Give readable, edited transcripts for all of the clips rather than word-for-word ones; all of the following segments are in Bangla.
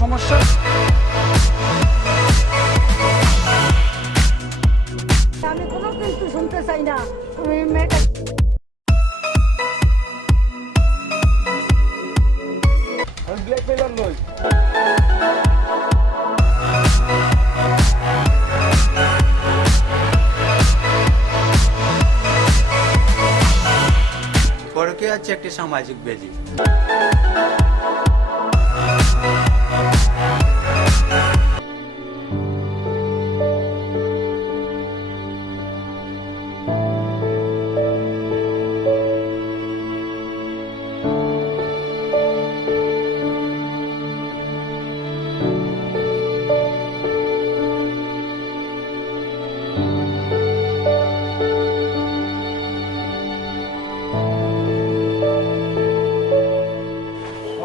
সমস্যা? আমি কোনো কিছু শুনতে চাই না। তুমি মেয়েটা আমি ব্ল্যাকমেলার নই। পরকীয়া হচ্ছে একটি সামাজিক ব্যাধি।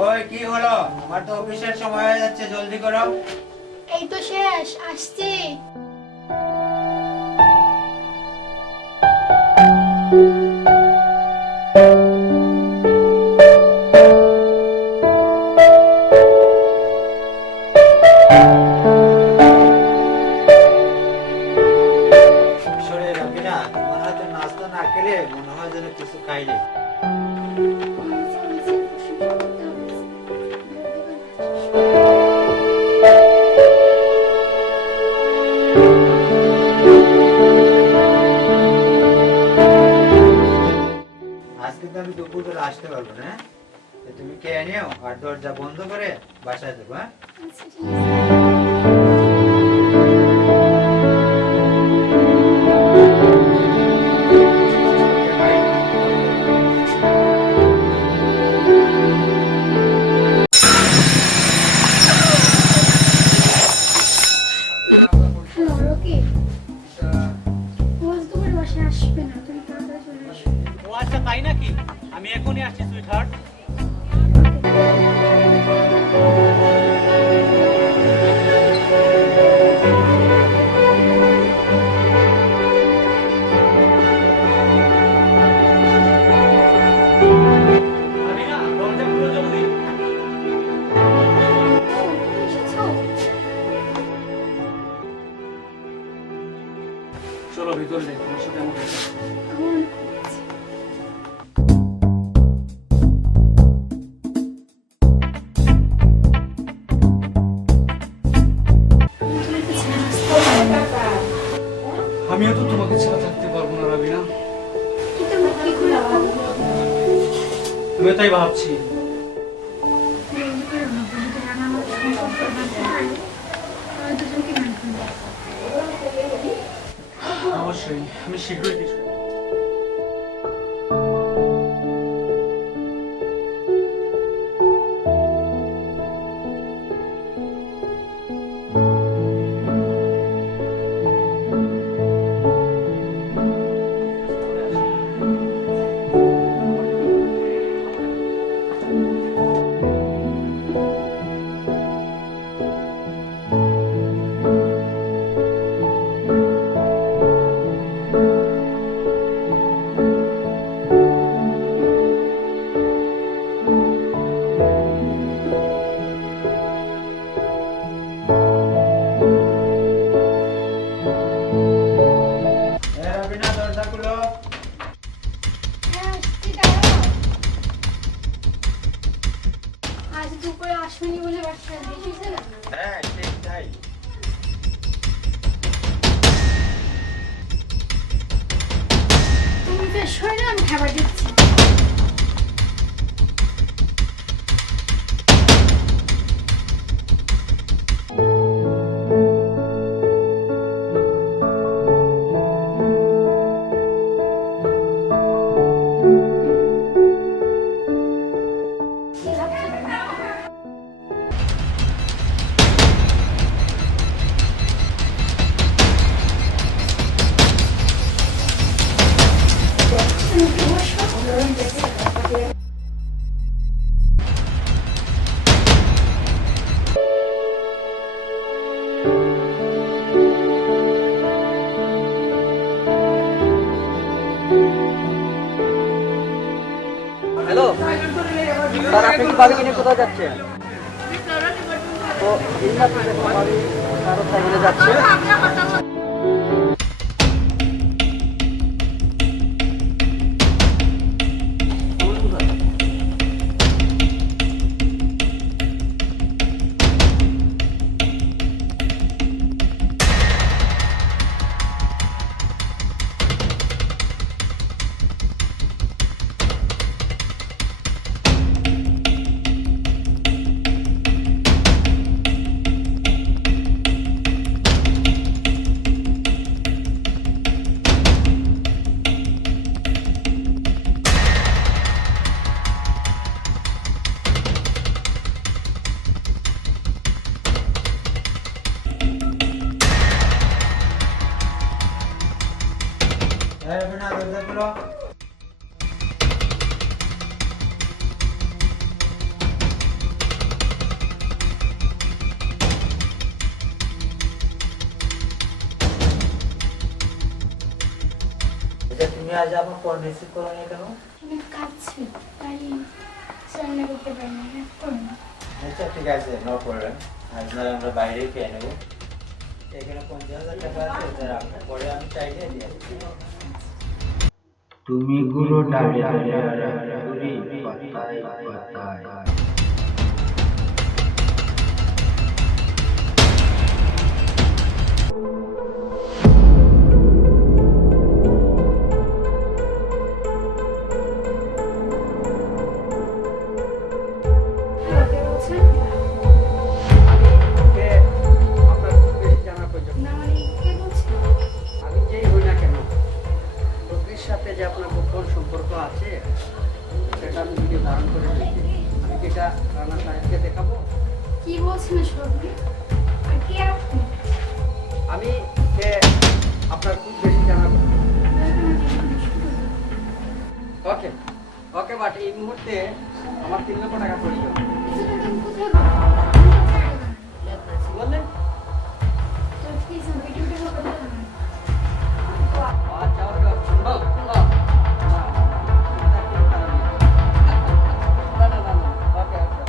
ওই কি হলো? আমার তো অফিসের সময় হয়ে যাচ্ছে, জলদি করো। এই তো শেষ, আসছি। সরে রাখি না, তোমার হাতে নাস্তা না খেলে মনে হয় যেন কিছু খাইনি। আজকে তো আমি দুপুর বেলা আসতে পারবো না, হ্যাঁ? তো তুমি খেয়ে নিও আর দরজা বন্ধ করে বাসায় যাবো, হ্যাঁ? Hello, Rocky. ও আজ তোমার বাসায় আসবে না, তুমি তাড়াতাড়ি চলে এসো। ও আচ্ছা, তাই নাকি? আমি এখনই আসছি সুইট হার্ট। আমি না, দরজা খুলে জলদি। ও, তুমি এসেছো? চলো ভিতরে যাই, তোমার সাথে আমার কথা আছে। আমার অনেক ঘুম পাচ্ছে। তোমার কাছে নাস্তা আছে? আমিও তো তোমাকে ছাড়া থাকতে পারবো না রাবিনা। কিন্তু আমি কি করে খাবো? আমি তাই ভাবছি। বন্ধু করে ভাবো, যদি রান্না আমার সম্পর্ক বাঁধতে পারে, তাহলে দুজনকে ম্যান করবো। অবশ্যই, আমি শীঘ্রই কিছু। রাবিনা, দরজা খুলো। হ্যাঁ, আসছি, দাঁড়াও। আজ দুপুরে আসবেনি বলে বাসায় বেশি ছিল। হ্যাঁ, ঠিক তাই। তুমি বেশ হয় না, আমি খাবার দিচ্ছি। হ্যালো স্যার, আপনি কি ভাবিকে নিয়ে কোথাও যাচ্ছেন? ও তো এই রাতে দেখলাম আমি কারো সাইকেলে যাচ্ছে। রবিনা দরজা খুলো। তুমি আজ আমার ফোন রিসিভ করো না কেন? আমি কাজ ছিল তাই রান্না করতে পারিনি, হেল্প করো না। আচ্ছা ঠিক আছে, নো প্রবলেম। আজ না আমরা বাইরে খেয়ে নেবো। এখানে 50,000 টাকা আছে, ওটা রাখো, পরে আমি চাইলে দিয়ে দেবো। তুমি গুরু ডালে গুরি পাতায় পাতায়। ওকে বলছেন? কে আপনার খুব বেশি জানার প্রয়োজন। না মানে কে বলছেন? আমি যেই হই না কেন, রোগীর সাথে যে আপনার গোপন সম্পর্ক আছে সেটা আমি ভিডিও ধারণ করে রেখেছি। আমি কি এটা রানা সাহেবকে দেখাবো? কি বলছেন এসব? আর কে আপনি? আমি কে আপনার খুব বেশি জানার প্রয়োজন। ওকে ওকে, বাট এই মুহূর্তে আমার 3 লক্ষ টাকা প্রয়োজন। কিছুটা দিন কোথায় পাবেন? বললেন তো প্লিজ ভিডিওটা করে দেখান। আচ্ছা ওকে, সম্ভব সম্ভব ওকে ওকে।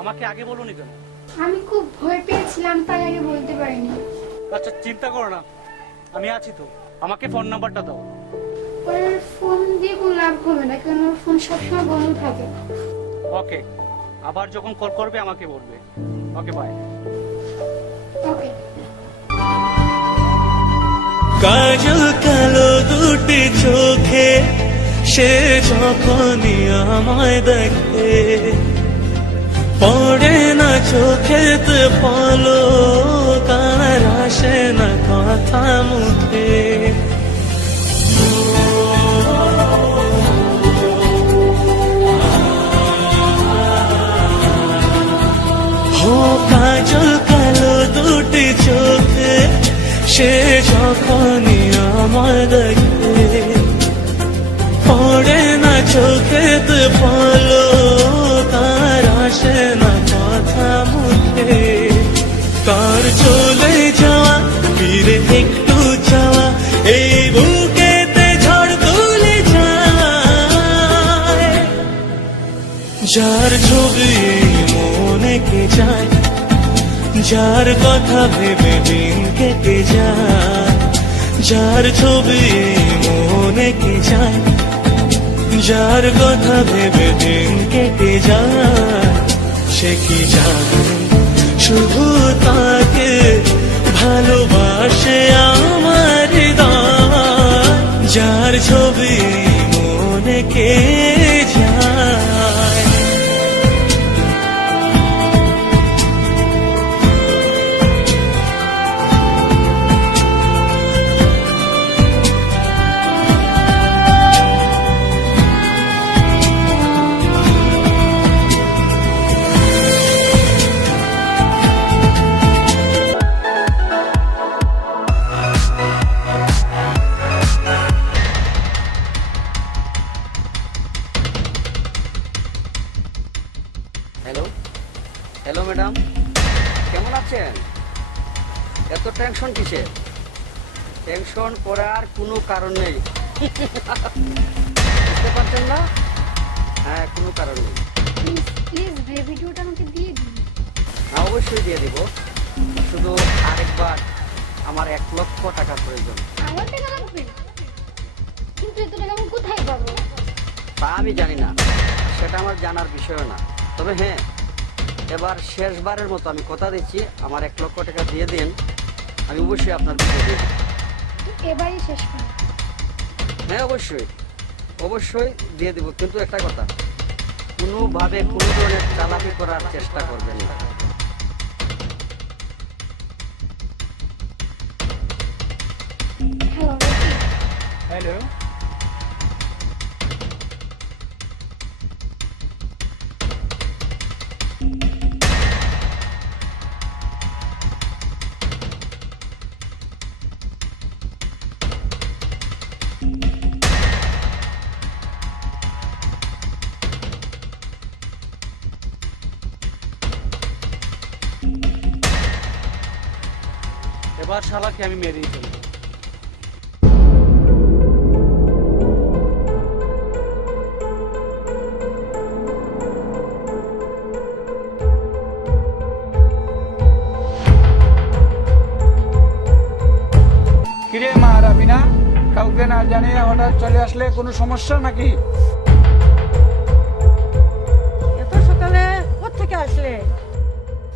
আমাকে আগে বলুনি কেন? আমি খুব ভয় পেয়েছিলাম তাই আগে বলতে পারিনি। আচ্ছা চিন্তা করো না, আমি আছি তো। আমাকে ফোন নাম্বারটা দাও। ওর ফোন দিয়ে কোনো লাভ হবে না, কারণ ওর ফোন সবসময় বন্ধ থাকে। ওকে, আবার যখন কল করবে আমাকে বলবে। Okay bye. ওকে। কাজল কালো দুটি চোখে সে যখনই আমায় দেখে, পড়ে না চোখেতে পলক আর আসে না কথা মুখে। হো কাজল কালো দুটি চোখে সে যখনই আমায় দেখে, পড়ে না চোখেতে পলক আর আসে না কথা মুখে। কার চলে যাওয়া ফিরে একটু যাওয়া, এই বুকেতে ঝড় তুলে যায়। যার ছবি মনে কে যায়, যার কথা ভেবে দিন কেটে যায়, যার ছবি মনে কে যায়, যার কথা ভেবে দিন কেটে যায়, সে কি জানে শুধু তাকে ভালোবাসে আমার হৃদয়, যার ছবি মনে কে যায়। হ্যালো হ্যালো ম্যাডাম, কেমন আছেন? এত টেনশন কিসের? টেনশন করার কোনো কারণ নেই। বুঝতে পারছেন না? হ্যাঁ, কোনো কারণ নেই। প্লিজ প্লিজ ভাই, ভিডিওটা আমাকে দিয়ে দিন। হ্যাঁ, অবশ্যই দিয়ে দিব। শুধু আরেকবার আমার 1 লক্ষ টাকা প্রয়োজন। আমার টাকা লাগবে, কিন্তু এত টাকা আমি কোথায় পাবো? তা আমি জানি না, সেটা আমার জানার বিষয় না। তবে হ্যাঁ, এবার শেষবারের মতো আমি কথা দিচ্ছি, আমার 1 লক্ষ টাকা দিয়ে দিন, আমি অবশ্যই আপনার ভিডিও দিয়ে দেব। এবারই শেষ করি। হ্যাঁ, অবশ্যই অবশ্যই দিয়ে দেব, কিন্তু একটা কথা, কোনোভাবে কোনো ধরনের চালাকি করার চেষ্টা করবেন না। হ্যালো হ্যালো, এবার শালাকে আমি মেরেই ফেলবো। কিরে মা রাবিনা, কাউকে না জানিয়ে হঠাৎ চলে আসলে কোনো সমস্যা নাকি? এত সকালে কোত্থেকে আসলে?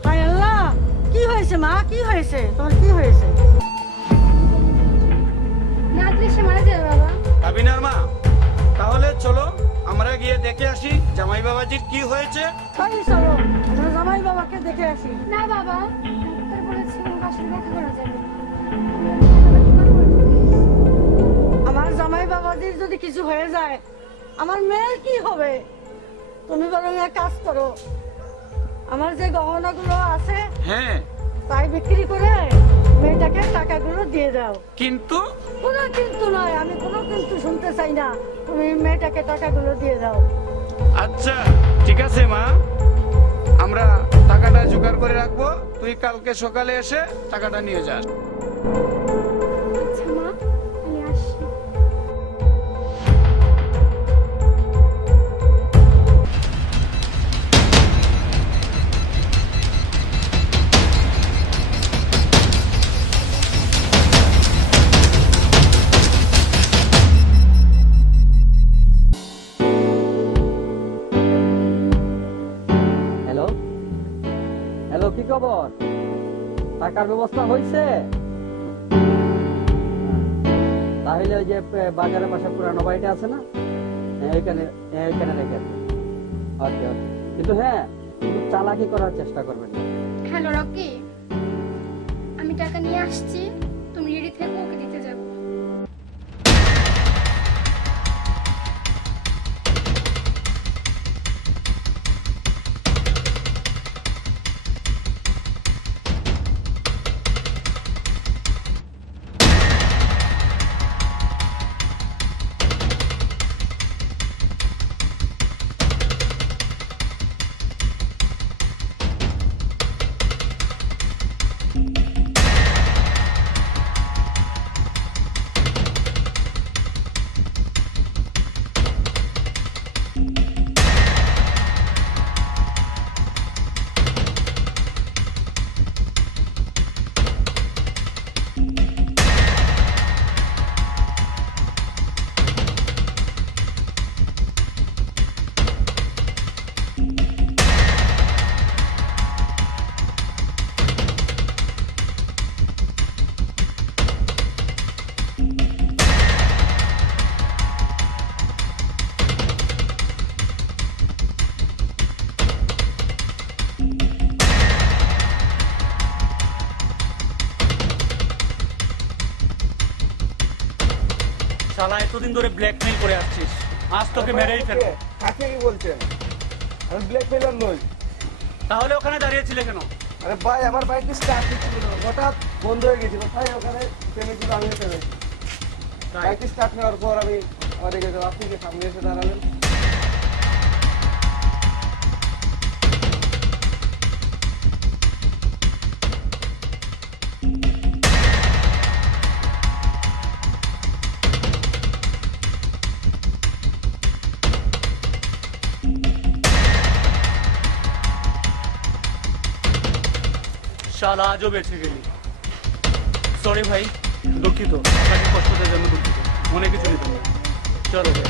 হায় আল্লাহ, কি হয়েছে মা? কি হয়েছে তোমার? কি হয়েছে? না দিলে সে মারা যাবে বাবা। রাবিনার মা, তাহলে চলো আমরা গিয়ে দেখে আসি জামাই বাবাজির কি হয়েছে। তাই চলো, আমরা জামাই বাবাকে দেখে আসি। না বাবা, ডাক্তার বলেছে ওর সাথে দেখা করা যাবে। আমার জামাই বাবাজির যদি কিছু হয়ে যায়, আমার মেয়ের কি হবে? তুমি বরং এক কাজ করো, আমার যে গহনাগুলো আছে হ্যাঁ, তাই বিক্রি করে মেয়েটাকে টাকাগুলো দিয়ে দাও। কিন্তু কোনো কিন্তু নয়, আমি কোনো কিন্তু শুনতে চাই না। তুমি মেয়েটাকে টাকাগুলো দিয়ে দাও। আচ্ছা ঠিক আছে মা, আমরা টাকাটা জোগাড় করে রাখবো, তুই কালকে সকালে এসে টাকাটা নিয়ে যাস। আচ্ছা মা, আমি আসি। হ্যালো হ্যালো, কি খবর? টাকার ব্যবস্থা হয়েছে? তাহলে ওই যে বাজারের পাশে পুরানো বাড়িটা আছে না, এখানে রেখে আছে। ওকে ওকে, কিন্তু হ্যাঁ, কিন্তু চালাকি করার চেষ্টা করবেন না। হ্যালো রকি, আমি টাকা নিয়ে আসছি, তুমি রেডি থেকো, ওকে দিতে যাবো। শালা এতদিন ধরে ব্ল্যাকমেইল করে আসছিস, আজ তোকে মেরেই ফেলবো। কাকে কি বলছেন? আমি ব্ল্যাকমেইলার নই। তাহলে ওখানে দাঁড়িয়েছিলে কেন? আরে ভাই, আমার বাইকটি স্টার্ট হচ্ছিল না, হঠাৎ বন্ধ হয়ে গেছিল। ভাই ওখানে পেমেন্ট আমি পেমেন্ট তাই? বাইকটি স্টার্ট নেওয়ার পর আমি আমার দিকে আপনি যে সামনে এসে দাঁড়ালেন। শালা আজও বেঁচে গেলি। সরি ভাই, দুঃখিত, আপনাকে কষ্ট দেওয়ার জন্য দুঃখিত, মনে কিছু নিতে হবে। চলো ভাই।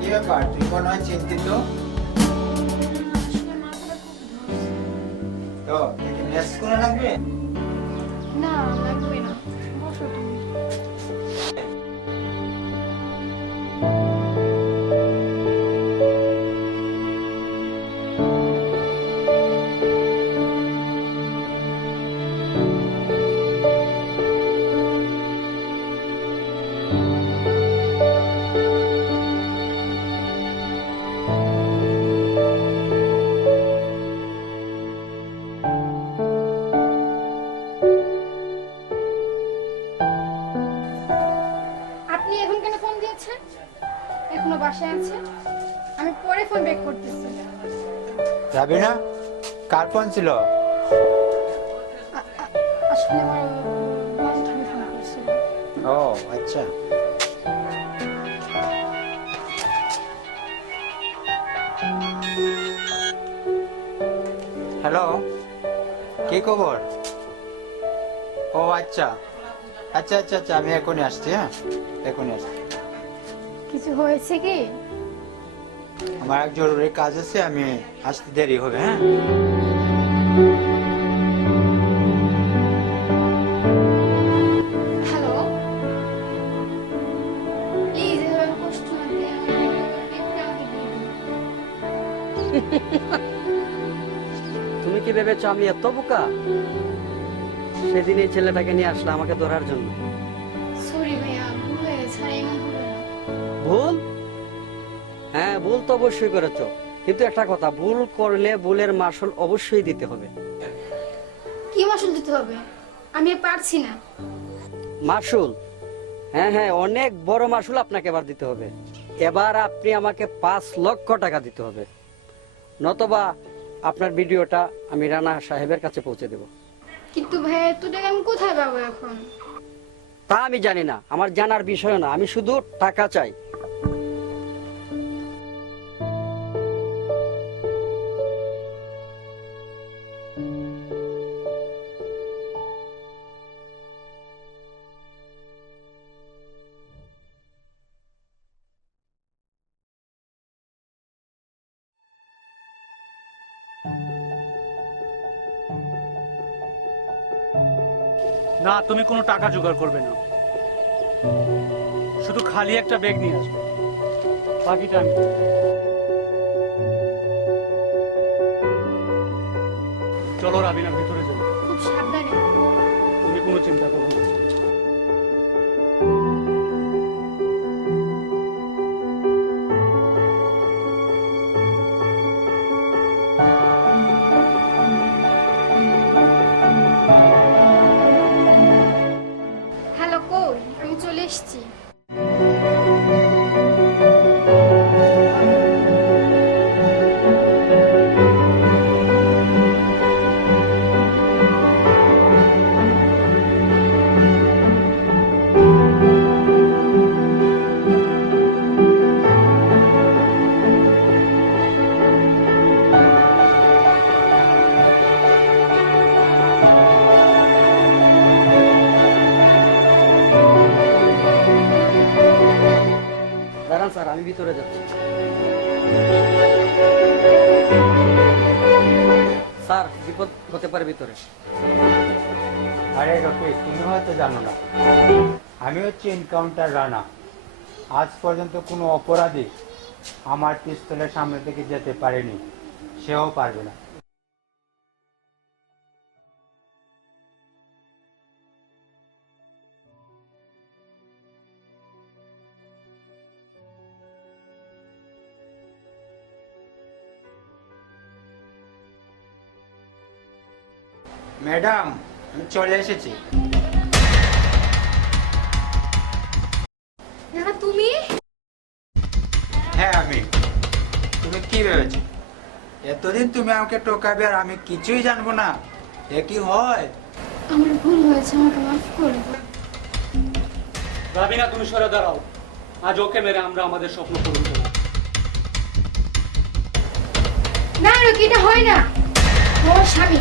কি ব্যাপার, তুই মনে হয় চিন্তিত? আসলে মাথাটা খুব ধরছে। তো দেখি মেস করা লাগবে। না, লাগবে না, বসো তুমি। আপনি এখন কেন ফোন দিয়েছেন? এখনো বাসায় আছে? আমি পরে ফোন ব্যাক করতেছি। যাবি না? কার ফোন ছিল? আসলে আমার বান্ধবী ফোন করছিল। ও আচ্ছা। হ্যালো, কি খবর? ও আচ্ছা আচ্ছা আচ্ছা আচ্ছা, আমি এখনই আসছি। হ্যাঁ, এখনই আসছি। কিছু হয়েছে কি? আমার এক জরুরি কাজ আছে, আমি আসতে দেরি হবে। হ্যাঁ, হ্যালো, প্লিজ এভাবে কষ্ট না দিয়ে আমাকে দিয়ে দিন। তুমি কি ভেবেছো আমি এত বোকা? সেদিন এই ছেলেটাকে নিয়ে আসলে আমাকে ধরার জন্য। সরি ভাইয়া, ভুল হয়ে গেছে, আর এমন হবে না। ভুল? হ্যাঁ, ভুল তো অবশ্যই করেছো, কিন্তু একটা কথা, ভুল করলে ভুলের মাসুল অবশ্যই দিতে হবে। কি মাসুল দিতে হবে? আমি আর পারছি না। মাসুল? হ্যাঁ হ্যাঁ, অনেক বড় মাসুল আপনাকে এবার দিতে হবে। এবার আপনি আমাকে 5 লক্ষ টাকা দিতে হবে, নতবা আপনার ভিডিওটা আমি রানা সাহেবের কাছে পৌঁছে দেব। কিন্তু ভাইয়া, এত টাকা আমি কোথায় পাবো এখন? তা আমি জানি না, আমার জানার বিষয় না, আমি শুধু টাকা চাই। না, তুমি কোনো টাকা জোগাড় করবে না, শুধু খালি একটা ব্যাগ নিয়ে আসবে, বাকিটা আমি করবো। চলো রাবিনা, ভিতরে যাবো। খুব সাবধানে। তুমি কোনো চিন্তা করো না। হ্যালো, কই? আমি চলে এসেছি। দাঁড়ান স্যার, আমি ভিতরে যাচ্ছি। স্যার, বিপদ হতে পারে ভিতরে। আরে রফিক, তুমি হয়তো জানো না, আমি হচ্ছে এনকাউন্টার রানা। আজ পর্যন্ত কোনো অপরাধী আমার পিস্তলের সামনে থেকে যেতে পারেনি, সেও পারবে না। ম্যাডাম, আমি চলে এসেছি। না তুমি? হ্যাঁ আমি। তুমি কি ভেবেছো এতদিন তুমি আমাকে টোকাবে আর আমি কিছুই জানবো না? এ কি হয়? আমার ভুল হয়েছে, আমাকে মাফ করে দাও। রাবিনা, তুমি সরে দাঁড়াও। আজ ওকে মেরে আমরা আমাদের স্বপ্ন পূরণ করব। না রকি, এটা হয় না। ওর স্বামী।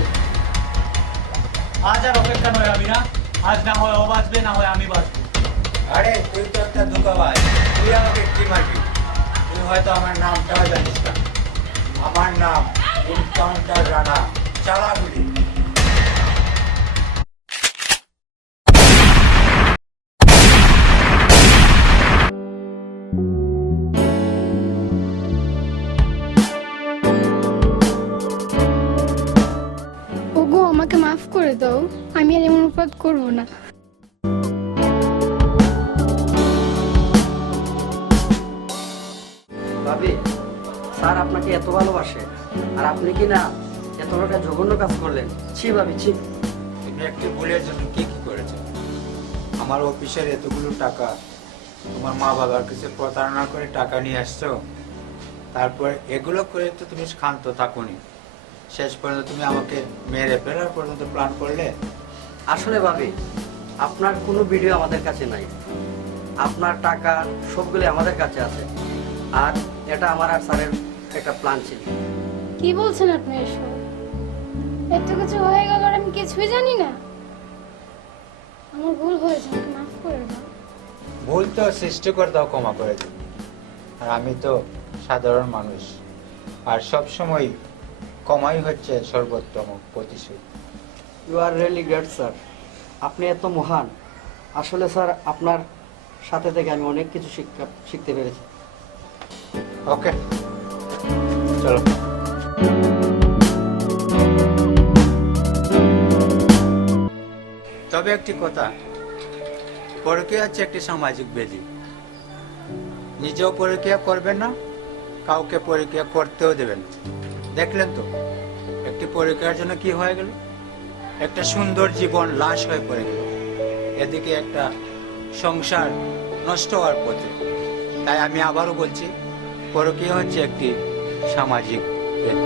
আজ আর অপেক্ষা নয় রাবিনা, আজ না হয় ও বাঁচবে, না হয় আমি বাঁচবো। আরে তুই তো একটা ধোঁকাবাজ, তুই আমাকে কি মারবি? তুই হয়তো আমার নামটাও জানিস না। আমার নাম এনকাউন্টার রানা। চালা গুলি। ওগো, আমাকে মাফ করে দাও, আমি আর এমন অপরাধ করবো না। ভাবি, স্যার আপনাকে এত ভালোবাসে আর আপনি কি না এত বড় জঘন্য কাজ করলেন? ছি ভাবি, ছি। তুমি একটি ভুলের জন্য কি কি করেছো? আমার অফিসের এতগুলো টাকা তোমার মা বাবার কাছে প্রতারণা করে টাকা নিয়ে আসছো, তারপর এগুলো করে তো তুমি ক্ষান্ত থাকোনি। শেষ পর্যন্ত তুমি আমাকে মেরে ফেলার পর্যন্ত প্ল্যান করলে। আসলে ভাবি, আপনার কোনো ভিডিও আমাদের কাছে নাই, আপনার টাকা সবগুলো আমাদের কাছে আছে, আর এটা আমার আর স্যারের একটা প্ল্যান ছিল। কি বলছেন আপনি এসব? এত কিছু হয়ে গেল আর আমি কিছুই জানি না। আমার ভুল হয়েছে, আমাকে মাফ করে দাও। ভুল তো সৃষ্টিকর্তাও ক্ষমা করে দিন, আর আমি তো সাধারণ মানুষ, আর সব সময় ক্ষমাই হচ্ছে সর্বোত্তম প্রতিশোধ। You are really great sir, আপনি এত মহান। আসলে স্যার, আপনার সাথে থেকে আমি অনেক কিছু শিখতে পেরেছি। ওকে, চলো। তবে একটি কথা, পরকীয়া হচ্ছে একটি সামাজিক ব্যাধি। নিজেও পরকীয়া করবেন না, কাউকে পরকীয়া করতেও দেবেন না। দেখলেন তো একটি পরকীয়ার জন্য কি হয়ে গেল? একটা সুন্দর জীবন লাশ হয়ে পড়ে গেল, এদিকে একটা সংসার নষ্ট হওয়ার পথে। তাই আমি আবারও বলছি, পরকীয়া হচ্ছে একটি সামাজিক ব্যাধি।